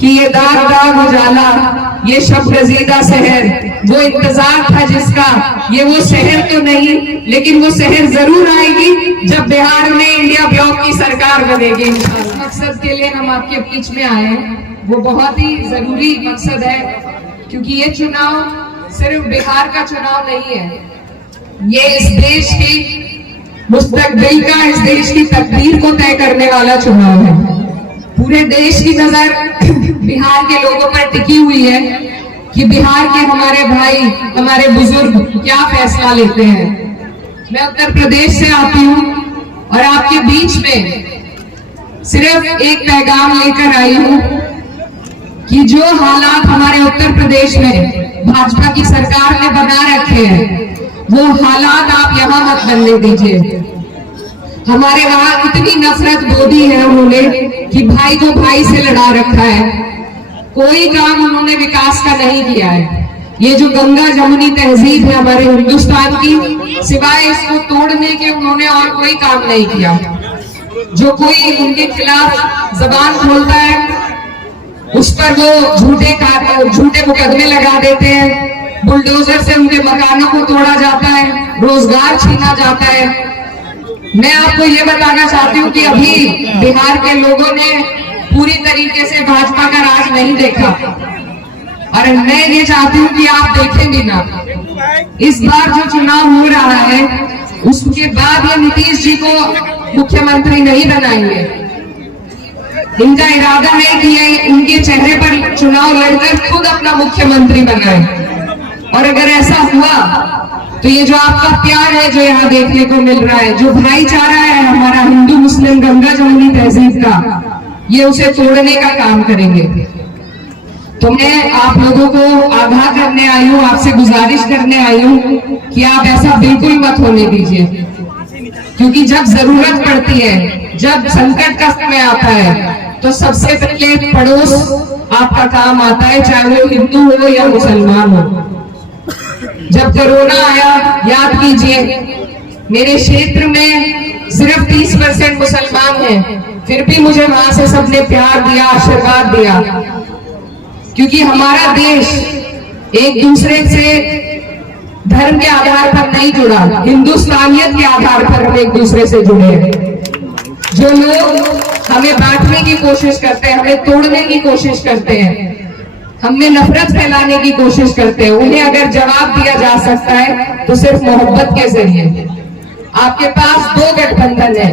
कि ये दाग दाग उजाला, ये शब रजीदा शहर, वो इंतजार था जिसका, ये वो शहर तो नहीं लेकिन वो शहर जरूर आएगी जब बिहार में इंडिया ब्लॉक की सरकार बनेगी इंशाल्लाह। मकसद के लिए हम आपके बीच में आए हैं, वो बहुत ही जरूरी मकसद है, क्योंकि ये चुनाव सिर्फ बिहार का चुनाव नहीं है, ये इस देश की मुस्तकबिल का, इस देश की तकदीर को तय करने वाला चुनाव है। पूरे देश की नजर बिहार के लोगों पर टिकी हुई है कि बिहार के हमारे भाई, हमारे बुजुर्ग क्या फैसला लेते हैं। मैं उत्तर प्रदेश से आती हूँ और आपके बीच में सिर्फ एक पैगाम लेकर आई हूँ कि जो हालात हमारे उत्तर प्रदेश में भाजपा की सरकार ने बना रखे हैं, वो हालात आप यहाँ मत बनने दीजिए। हमारे वहां इतनी नफरत बोधी है उन्होंने कि भाई को भाई से लड़ा रखा है, कोई काम उन्होंने विकास का नहीं किया है। ये जो गंगा जमुनी तहजीब है हमारे हिंदुस्तान की, सिवाय इसको तोड़ने के उन्होंने और कोई काम नहीं किया। जो कोई उनके खिलाफ जबान खोलता है उस पर वो झूठे मुकदमे लगा देते हैं, बुलडोजर से उनके मकानों को तोड़ा जाता है, रोजगार छीना जाता है। मैं आपको ये बताना चाहती हूँ कि अभी बिहार के लोगों ने पूरी तरीके से भाजपा का राज नहीं देखा और मैं ये चाहती हूँ कि आप देखें भी ना। इस बार जो चुनाव हो रहा है उसके बाद ये नीतीश जी को मुख्यमंत्री नहीं बनाएंगे। इनका इरादा है कि ये उनके चेहरे पर चुनाव लड़कर खुद अपना मुख्यमंत्री बनाए, और अगर ऐसा हुआ तो ये जो आपका प्यार है जो यहाँ देखने को मिल रहा है, जो भाईचारा है हमारा हिंदू मुस्लिम गंगा जमुनी तहजीब का, ये उसे तोड़ने का काम करेंगे। तो मैं आप लोगों को आगाह करने आई हूँ, आपसे गुजारिश करने आई हूँ कि आप ऐसा बिल्कुल मत होने दीजिए, क्योंकि जब जरूरत पड़ती है, जब संकट का समय आता है, तो सबसे पहले पड़ोस आपका काम आता है, चाहे वो हिंदू हो या मुसलमान हो। जब कोरोना आया, याद कीजिए मेरे क्षेत्र में सिर्फ 30% मुसलमान हैं, फिर भी मुझे वहां से सबने प्यार दिया, आशीर्वाद दिया, क्योंकि हमारा देश एक दूसरे से धर्म के आधार पर नहीं जुड़ा, हिंदुस्तानियत के आधार पर हम एक दूसरे से जुड़े हैं। जो लोग हमें बांटने की कोशिश करते हैं, हमें तोड़ने की कोशिश करते हैं, हमें नफरत फैलाने की कोशिश करते हैं, उन्हें अगर जवाब दिया जा सकता है तो सिर्फ मोहब्बत के जरिए। आपके पास दो गठबंधन है,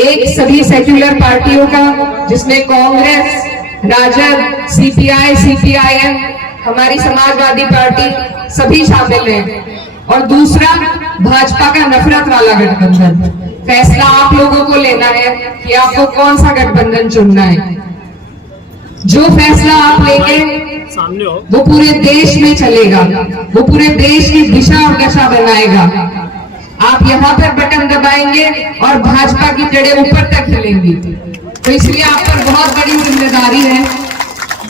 एक सभी सेक्युलर पार्टियों का जिसमें कांग्रेस, राजद, सीपीआई, सीपीआईएम, हमारी समाजवादी पार्टी सभी शामिल हैं, और दूसरा भाजपा का नफरत वाला गठबंधन। फैसला आप लोगों को लेना है कि आपको कौन सा गठबंधन चुनना है। जो फैसला आप लेंगे वो पूरे देश में चलेगा, वो पूरे देश की दिशा और दशा बनाएगा। आप यहाँ पर बटन दबाएंगे और भाजपा की जड़ें ऊपर तक हिलेंगी। तो इसलिए आप पर बहुत बड़ी जिम्मेदारी है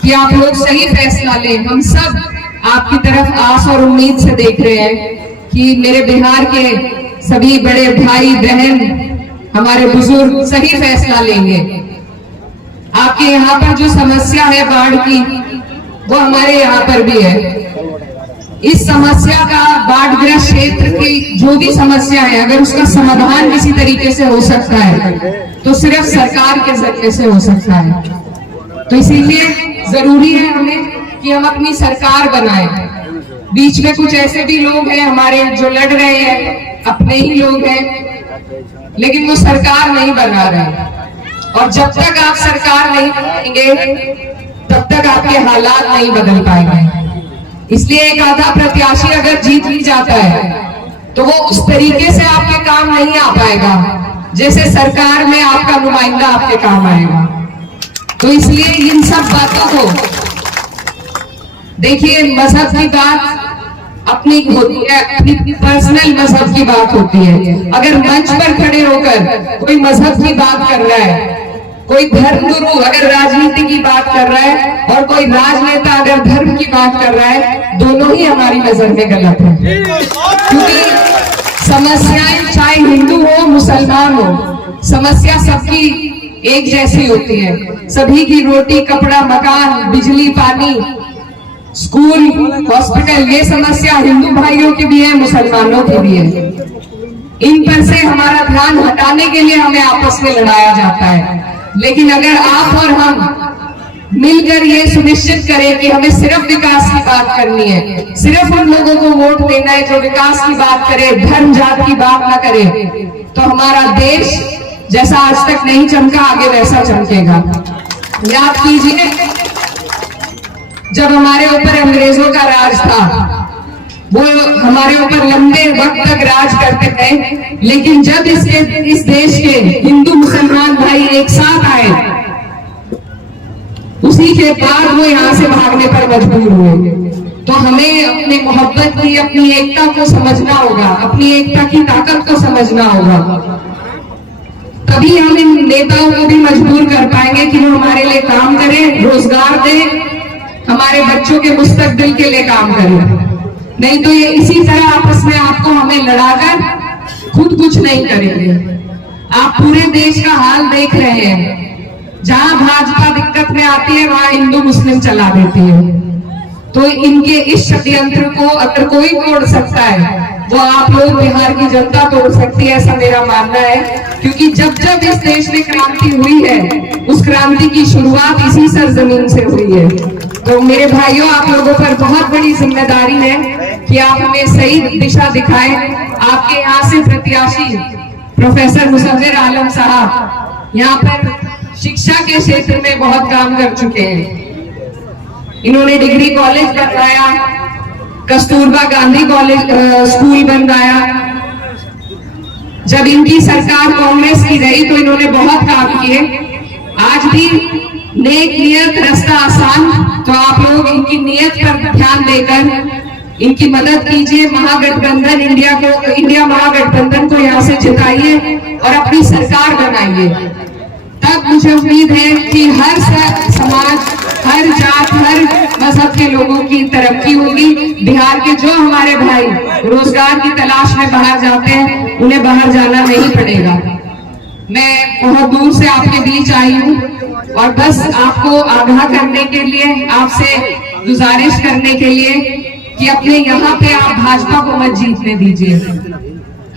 कि आप लोग सही फैसला लें। हम सब आपकी तरफ आस और उम्मीद से देख रहे हैं कि मेरे बिहार के सभी बड़े भाई बहन, हमारे बुजुर्ग सही फैसला लेंगे। आपके यहाँ पर जो समस्या है बाढ़ की, वो हमारे यहाँ पर भी है। इस समस्या का, बाढ़ग्रस्त क्षेत्र की जो भी समस्या है, अगर उसका समाधान किसी तरीके से हो सकता है तो सिर्फ सरकार के जरिए से हो सकता है। तो इसीलिए जरूरी है हमें कि हम अपनी सरकार बनाएं। बीच में कुछ ऐसे भी लोग हैं हमारे जो लड़ रहे हैं, अपने ही लोग हैं, लेकिन वो सरकार नहीं बना रहे, और जब तक आप सरकार नहीं बनाएंगे तब तक आपके हालात नहीं बदल पाएंगे। इसलिए एक आधा प्रत्याशी अगर जीत भी जाता है तो वो उस तरीके से आपके काम नहीं आ पाएगा जैसे सरकार में आपका नुमाइंदा आपके काम आएगा। तो इसलिए इन सब बातों को देखिए, मजहब की बात अपनी होती है, अपनी पर्सनल मजहब की बात होती है। अगर मंच पर खड़े होकर कोई मजहब की बात कर रहा है, कोई धर्मगुरु अगर राजनीति की बात कर रहा है और कोई राजनेता अगर धर्म की बात कर रहा है, दोनों ही हमारी नजर में गलत है। क्योंकि समस्याएं चाहे हिंदू हो मुसलमान हो, समस्या सबकी एक जैसी होती है। सभी की रोटी, कपड़ा, मकान, बिजली, पानी, स्कूल, हॉस्पिटल, ये समस्या हिंदू भाइयों की भी है, मुसलमानों की भी है। इन पर से हमारा ध्यान हटाने के लिए हमें आपस में लड़ाया जाता है। लेकिन अगर आप और हम मिलकर ये सुनिश्चित करें कि हमें सिर्फ विकास की बात करनी है, सिर्फ उन लोगों को वोट देना है जो विकास की बात करे, धर्म जात की बात ना करे, तो हमारा देश जैसा आज तक नहीं चमका, आगे वैसा चमकेगा। याद कीजिए, जब हमारे ऊपर अंग्रेजों का राज था, वो हमारे ऊपर लंबे वक्त तक राज करते थे, लेकिन जब इस देश के हिंदू मुसलमान भाई एक साथ आए, उसी के बाद वो यहाँ से भागने पर मजबूर हुए। तो हमें अपनी मोहब्बत की, अपनी एकता को समझना होगा, अपनी एकता की ताकत को समझना होगा। तभी हम इन नेताओं को भी मजबूर कर पाएंगे कि वो हमारे लिए काम करें, रोजगार दें, हमारे बच्चों के मुस्तकबिल के लिए काम करें। नहीं तो ये इसी तरह आपस में आपको हमें लड़ाकर खुद कुछ नहीं करेंगे। आप पूरे देश का हाल देख रहे हैं, जहां भाजपा दिक्कत में आती है वहां हिंदू मुस्लिम चला देती है। तो इनके इस षड्यंत्र को अगर कोई तोड़ सकता है, वो आप लोग बिहार की जनता तोड़ सकती है, ऐसा मेरा मानना है। क्योंकि जब जब इस देश में क्रांति हुई है, उस क्रांति की शुरुआत इसी सरजमीन से हुई है। तो मेरे भाइयों, आप लोगों पर बहुत बड़ी जिम्मेदारी है कि आप हमें सही दिशा दिखाएं। आपके यहाँ से प्रत्याशी प्रोफेसर मुसव्विर आलम साहब यहाँ पर शिक्षा के क्षेत्र में बहुत काम कर चुके हैं। इन्होंने डिग्री कॉलेज बनवाया, कस्तूरबा गांधी कॉलेज स्कूल बनवाया। जब इनकी सरकार कांग्रेस की रही तो इन्होंने बहुत काम किए। आज भी नेक नियत रास्ता आसान, तो आप लोग इनकी नियत पर ध्यान देकर इनकी मदद कीजिए। महागठबंधन इंडिया महागठबंधन को यहाँ से जिताइए और अपनी सरकार बनाइए। तब मुझे उम्मीद है कि हर समाज, हर जात, हर मजहब के लोगों की तरक्की होगी। बिहार के जो हमारे भाई रोजगार की तलाश में बाहर जाते हैं, उन्हें बाहर जाना नहीं पड़ेगा। मैं बहुत दूर से आपके बीच आई हूँ और बस आपको आगाह करने के लिए, आपसे गुजारिश करने के लिए कि अपने यहाँ पे आप भाजपा को मत जीतने दीजिए।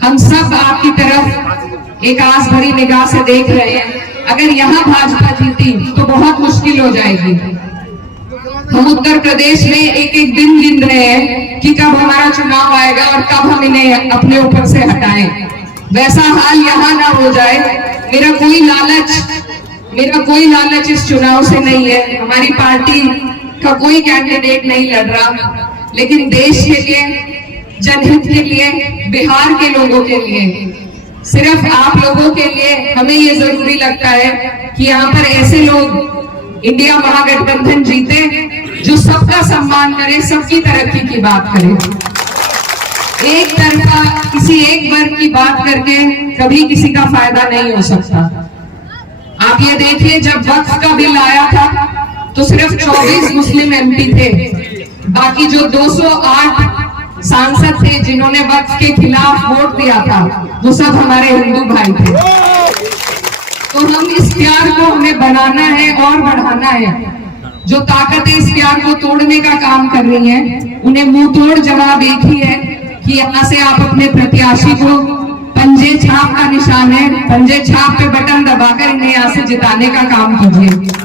हम सब आपकी तरफ एक आस भरी निगाह से देख रहे हैं। अगर यहाँ भाजपा जीती तो बहुत मुश्किल हो जाएगी। हम उत्तर प्रदेश में एक एक दिन गिन रहे हैं कि कब हमारा चुनाव आएगा और कब हम इन्हें अपने ऊपर से हटाएं। वैसा हाल यहाँ ना हो जाए। मेरा कोई लालच इस चुनाव से नहीं है। हमारी पार्टी का कोई कैंडिडेट नहीं लड़ रहा, लेकिन देश के लिए, जनहित के लिए, बिहार के लोगों के लिए, सिर्फ आप लोगों के लिए हमें ये जरूरी लगता है कि यहाँ पर ऐसे लोग इंडिया महागठबंधन जीते जो सबका सम्मान करे, सबकी तरक्की की बात करे। एक तरफा किसी एक वर्ग की बात करके कभी किसी का फायदा नहीं हो सकता। आप ये देखिए, जब वक्फ का बिल आया था तो सिर्फ 24 मुस्लिम एमपी थे, बाकी जो 208 सांसद थे जिन्होंने वक्फ के खिलाफ वोट दिया था, वो सब हमारे हिंदू भाई थे। तो हम इस प्यार को हमें बनाना है और बढ़ाना है। जो ताकतें इस प्यार को तोड़ने का काम कर रही हैं, उन्हें मुंह तोड़ जवाब एक ही है कि यहाँ से आप अपने प्रत्याशी को, पंजे छाप का निशान है, पंजे छाप पे बटन दबाकर इन्हें यहाँ से जिताने का काम कीजिए।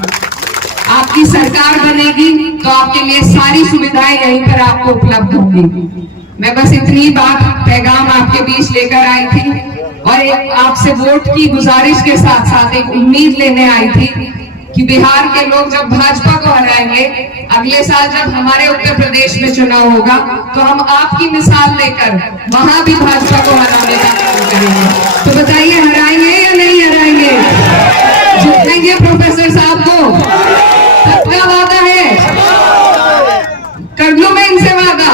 आपकी सरकार बनेगी तो आपके लिए सारी सुविधाएं यहीं पर आपको उपलब्ध होंगी। मैं बस इतनी बात पैगाम आपके बीच लेकर आई थी और एक आपसे वोट की गुजारिश के साथ साथ एक उम्मीद लेने आई थी कि बिहार के लोग जब भाजपा को हराएंगे, अगले साल जब हमारे उत्तर प्रदेश में चुनाव होगा, तो हम आपकी मिसाल देकर वहां भी भाजपा को हराने का काम करेंगे। तो बताइए, हराएंगे या नहीं हराएंगे? जिताएंगे प्रोफेसर साहब को? सबका वादा है, कर लूं मैं इनसे वादा।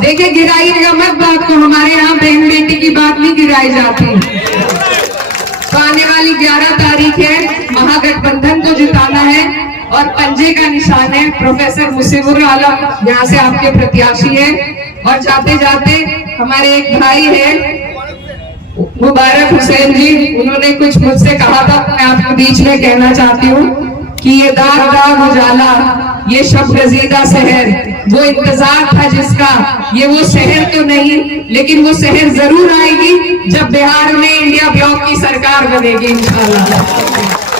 देखिए, गिराइएगा मत बात को। हमारे यहाँ बहन बेटी की बात नहीं गिराई जाती। तो आने वाली 11 तारीख है, महागठबंधन को जिताना है और पंजे का निशान है। प्रोफेसर मुसव्विर आलम यहाँ से आपके प्रत्याशी है। और जाते जाते हमारे एक भाई है, मुबारक हुसैन जी, उन्होंने कुछ मुझसे कहा था, मैं आपके बीच में कहना चाहती हूँ कि ये दाग दाग उजाला, ये शब गजीदा शहर, वो इंतजार था जिसका, ये वो शहर तो नहीं लेकिन वो शहर जरूर आएगी जब बिहार में इंडिया ब्लॉक की सरकार बनेगी इंशाल्लाह।